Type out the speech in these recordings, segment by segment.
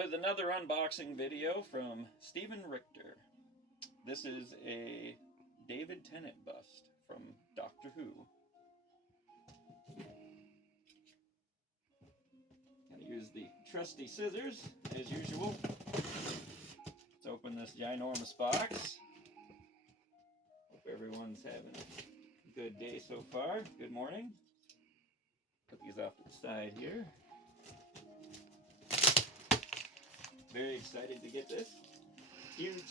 with another unboxing video from Stephen Richter. This is a David Tennant bust from Doctor Who. Gotta use the trusty scissors as usual. Let's open this ginormous box. Hope everyone's having a good day so far. Good morning. Put these off to the side here. Very excited to get this. Huge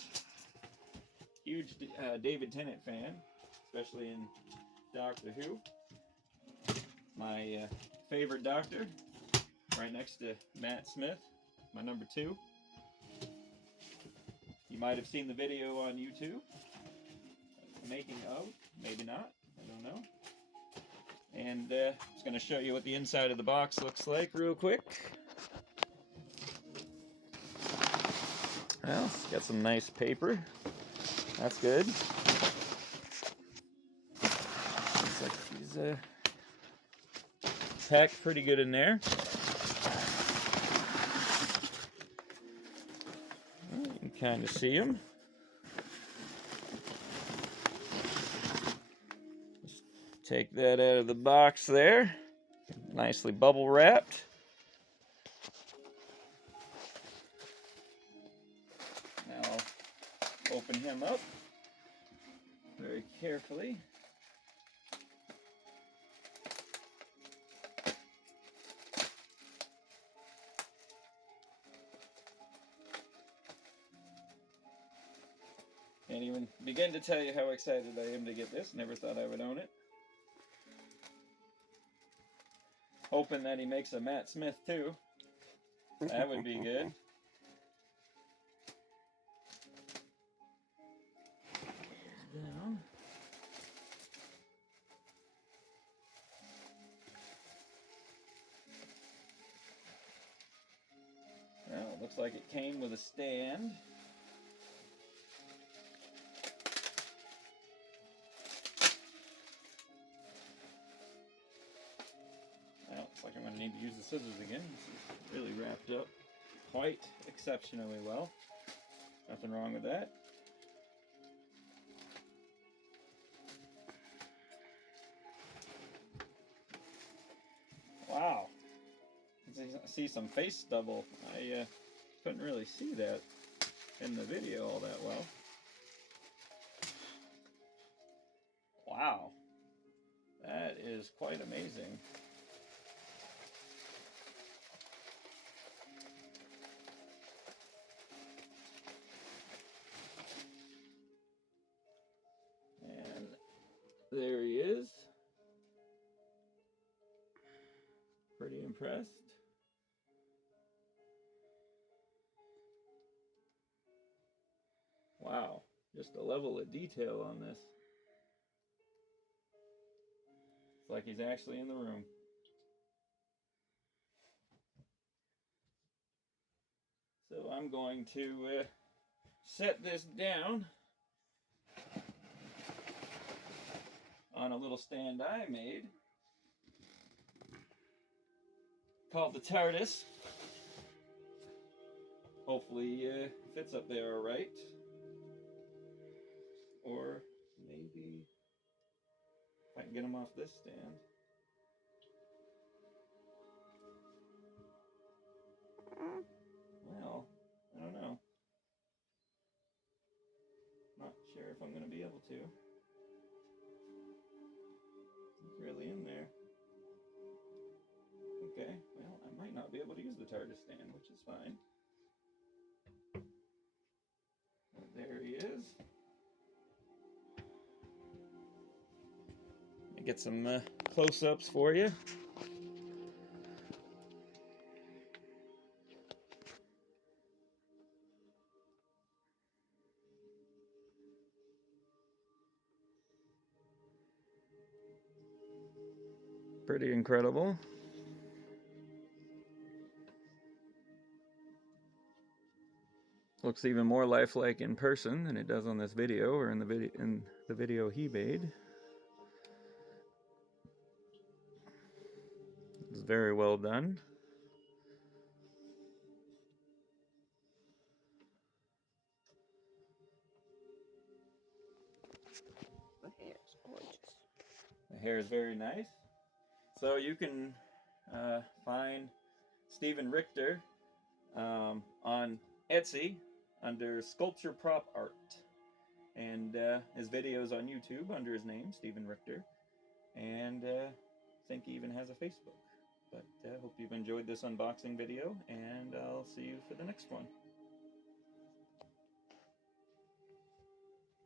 David Tennant fan, especially in Doctor Who. My favorite Doctor, right next to Matt Smith, my number 2. You might have seen the video on YouTube, making of, maybe not, I don't know. And just going to show you what the inside of the box looks like real quick. Well, it's got some nice paper. That's good. Looks like he's packed pretty good in there. Well, you can kind of see him. Just take that out of the box there. Nicely bubble wrapped. Now I'll open him up very carefully. Can't even begin to tell you how excited I am to get this. Never thought I would own it. Hoping that he makes a Matt Smith too. That would be good. Down. Well, it looks like it came with a stand. Well, looks like I'm going to need to use the scissors again. This is really wrapped up quite exceptionally well. Nothing wrong with that. Wow. I see some face stubble. I couldn't really see that in the video all that well. Wow. That is quite amazing. And there he is. Pretty impressed. Wow, just a level of detail on this. It's like he's actually in the room. So I'm going to set this down on a little stand I made called the TARDIS. Hopefully fits up there all right. Or maybe if I can get him off this stand. Well, I don't know. Not sure if I'm going to be able to. It's really in there. Okay, well, I might not be able to use the TARDIS stand, which is fine. But there he is. I'll get some close-ups for you. Pretty incredible. Looks even more lifelike in person than it does on this video or in the video he made. It's very well done. The hair is very nice. So you can find Stephen Richter on Etsy under Sculpture Prop Art, and his videos on YouTube under his name, Stephen Richter, and I think he even has a Facebook. But I hope you've enjoyed this unboxing video, and I'll see you for the next one.